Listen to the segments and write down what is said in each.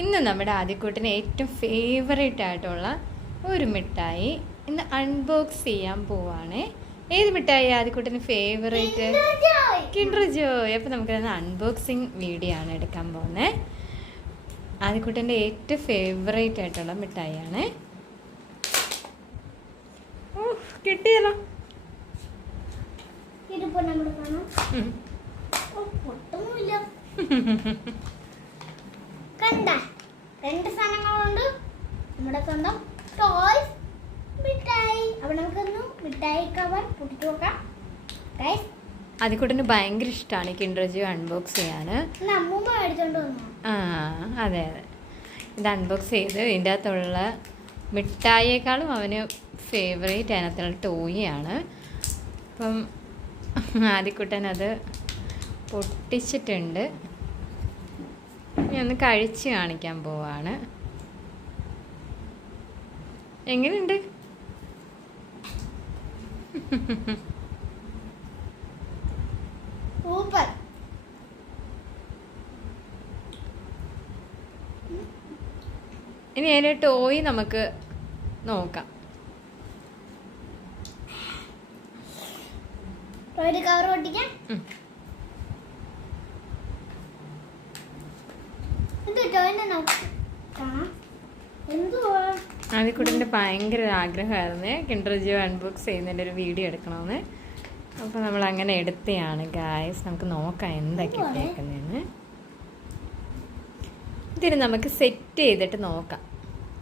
ഇന്ന് നമ്മുടെ ആദ്യക്കൂട്ടിന് ഏറ്റവും ഫേവറേറ്റ് ആയിട്ടുള്ള ഒരു മിഠായി ഇന്ന് അൺബോക്സ് ചെയ്യാൻ പോവാണ്. ഏത് മിഠായി ആദ്യക്കൂട്ടിന് ഫേവറേറ്റ്? കിൻഡർ ജോയ്. അപ്പോൾ നമുക്കത് അൺബോക്സിങ് വീഡിയോ ആണ് എടുക്കാൻ പോകുന്നത്. ആദ്യക്കൂട്ടിൻ്റെ ഏറ്റവും ഫേവറേറ്റ് ആയിട്ടുള്ള മിഠായിയാണ്. കിട്ടിയല്ലോ. രണ്ട് സാധനങ്ങളുണ്ട്. നമ്മുടെ സ്വന്തം ടോയ്സ് മിഠായി. അപ്പോൾ നമുക്കൊന്ന് മിഠായി കവർ പൊട്ടിച്ചു നോക്കാം. ആദ്യക്കൂട്ടിന് ഭയങ്കര ഇഷ്ടമാണ് കിൻഡർ ജോയ് അൺബോക്സ് ചെയ്യാൻ. അമ്മൂമ്മ മേടിച്ചോണ്ട് വന്നു. അതെ അതെ, ഇത് അൺബോക്സ് ചെയ്ത് ഇതിൻ്റെ അകത്തുള്ള മിഠായിയേക്കാളും അവന് ഫേവറേറ്റ് അതിനകത്തുള്ള ടോയാണ്. അപ്പം ആദ്യക്കൂട്ടൻ അത് പൊട്ടിച്ചിട്ടുണ്ട്. ഇനി ഒന്ന് കഴിച്ച് കാണിക്കാൻ പോവാണ്. എങ്ങനെയുണ്ട്? സൂപ്പർ. ഇനി അതിൻ്റെ ടോയ് നമുക്ക് നോക്കാം. കവർ പൊട്ടിക്കാം. ആദ്യക്കൂട്ടിൻ്റെ ഭയങ്കര ആഗ്രഹമായിരുന്നു കിൻഡർ ജോയ് അൺബോക്സ് ചെയ്യുന്നതിൻ്റെ ഒരു വീഡിയോ എടുക്കണമെന്ന്. അപ്പോൾ നമ്മൾ അങ്ങനെ എടുത്തതാണ് ഗായ്സ്. നമുക്ക് നോക്കാം എന്താ കിട്ടിയേക്കുന്നതെന്ന്. ഇതിന് നമുക്ക് സെറ്റ് ചെയ്തിട്ട് നോക്കാം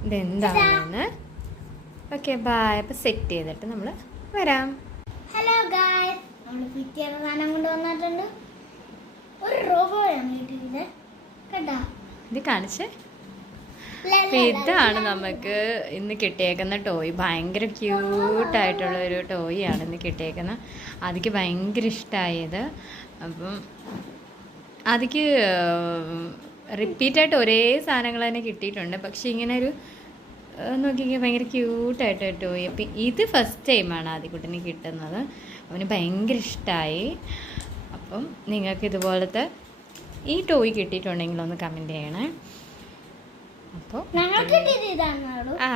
ഇതെന്താണെന്ന്. Okay bye. അപ്പോൾ സെറ്റ് ചെയ്തിട്ട് നമ്മൾ വരാം. ഹലോ ഗായ്സ്, നമ്മൾ ഫിറ്റ് ചെയ്യുന്ന സാധനം കൊണ്ട് വന്നിട്ടുണ്ട്. ഒരു റോബോയാണ് കിട്ടിയത് കേട്ടോ. ഇത് കാണിച്ച്. ഇതാണ് നമുക്ക് ഇന്ന് കിട്ടിയേക്കുന്ന ടോയ്. ഭയങ്കര ക്യൂട്ടായിട്ടുള്ള ഒരു ടോയാണ് ഇന്ന് കിട്ടിയേക്കുന്നത്. അതിക്ക് ഭയങ്കര ഇഷ്ടമായത്. അപ്പം അതിക്ക് റിപ്പീറ്റായിട്ട് ഒരേ സാധനങ്ങൾ തന്നെ കിട്ടിയിട്ടുണ്ട്. പക്ഷെ ഇങ്ങനെ ഒരു നോക്കിക്കാൻ ഭയങ്കര ക്യൂട്ടായിട്ട് ടോയ്. അപ്പം ഇത് ഫസ്റ്റ് ടൈമാണ് ആദ്യക്കുട്ടിന് കിട്ടുന്നത്. അവന് ഭയങ്കര ഇഷ്ടമായി. അപ്പം നിങ്ങൾക്ക് ഇതുപോലത്തെ ഈ ടോയ് കിട്ടിയിട്ടുണ്ടെങ്കിൽ ഒന്ന് കമൻറ്റ് ചെയ്യണേ. അപ്പോൾ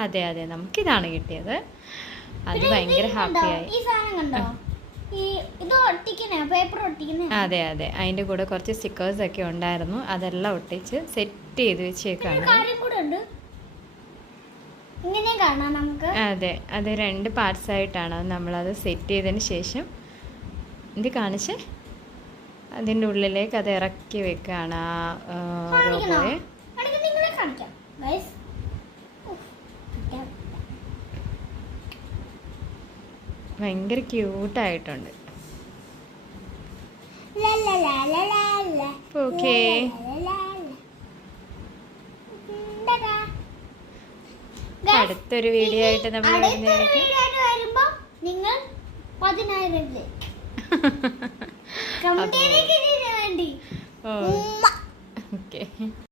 അതെ അതെ, നമുക്കിതാണ് കിട്ടിയത്. അത് ഭയങ്കര ഹാപ്പിയായി. അതെ അതെ, അതിൻ്റെ കൂടെ കുറച്ച് സ്റ്റിക്കേഴ്സൊക്കെ ഉണ്ടായിരുന്നു. അതെല്ലാം ഒട്ടിച്ച് സെറ്റ് ചെയ്ത് വെച്ചേക്കാണ്. അതെ, അത് 2 പാർട്സ് ആയിട്ടാണ് നമ്മളത് സെറ്റ് ചെയ്തതിന് ശേഷം ഇത് കാണിച്ച് അതിൻ്റെ ഉള്ളിലേക്ക് അത് ഇറക്കി വെക്കുകയാണ് ആ റോബോയെ. ഭയങ്കര ക്യൂട്ടായിട്ടുണ്ട്. ഓക്കെ, അടുത്തൊരു വീഡിയോ ആയിട്ട് നമ്മൾ വരുമ്പോൾ നിങ്ങൾ 10,000 ഓക്കെ.